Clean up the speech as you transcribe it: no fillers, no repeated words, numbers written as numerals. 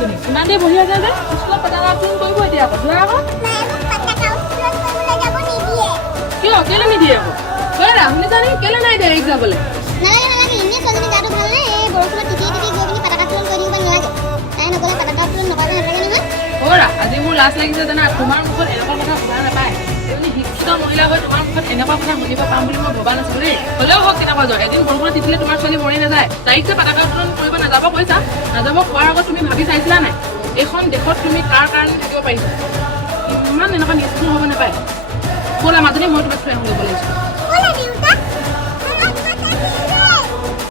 তুমি ইমান দেৰি বহি আছে যে স্কুলত পতাকা উত্তোলন কৰিব এতিয়া আকৌ যোৱা আকৌ কিয় কেলে নিদিয়ে আকৌ হয় শুনিছা নেকি কেলে নাই দিয়া এক্সাম যাবলৈ নালাগে এনে ছোৱালীজনী গাটো ভাল নাই এই বৰষুণত তিতি গৈ পিনি পতাকা উত্তোলন কৰি দিব নালাগে তাই নগ'লে পতাকা উত্তোলন নকৰিব নালাগে নহয় অ'ৰা আজি মোৰ লাজ লাগিছে জানা তোমাৰ মুখত এনেকুৱা কথা শুনা নাপায় তুমি শিক্ষিত মহিলা হৈ তোমাৰ মুখত এনেকুৱা কথা শুনিব পাম বুলি মই ভবা নাছিলো দেই হ'লেও হওক কেনেকুৱা যোৱা এদিন বৰষুণত তিতিলে তোমাৰ ছোৱালী মৰি নাযায় তাইক যে পতাকা উত্তোলন কৰিব নাযাব কৈছা নাযাব কোৱাৰ আগত তুমি ভাবি চাইছিলা নাই এইখন দেশত তুমি কাৰ কাৰণে থাকিব পাৰিছা ইমান এনেকুৱা নিষ্ঠুৰ হ'ব নাপায় ব'লা মাজনী মই তোমাক থৈ আহোঁ ল'ব লাগিছোঁ